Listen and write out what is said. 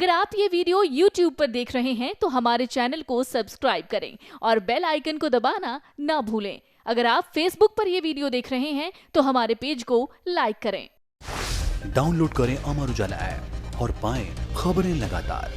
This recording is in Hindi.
अगर आप ये वीडियो YouTube पर देख रहे हैं तो हमारे चैनल को सब्सक्राइब करें और बेल आइकन को दबाना ना भूलें। अगर आप Facebook पर ये वीडियो देख रहे हैं तो हमारे पेज को लाइक करें। डाउनलोड करें अमर उजाला ऐप और पाएं खबरें लगातार।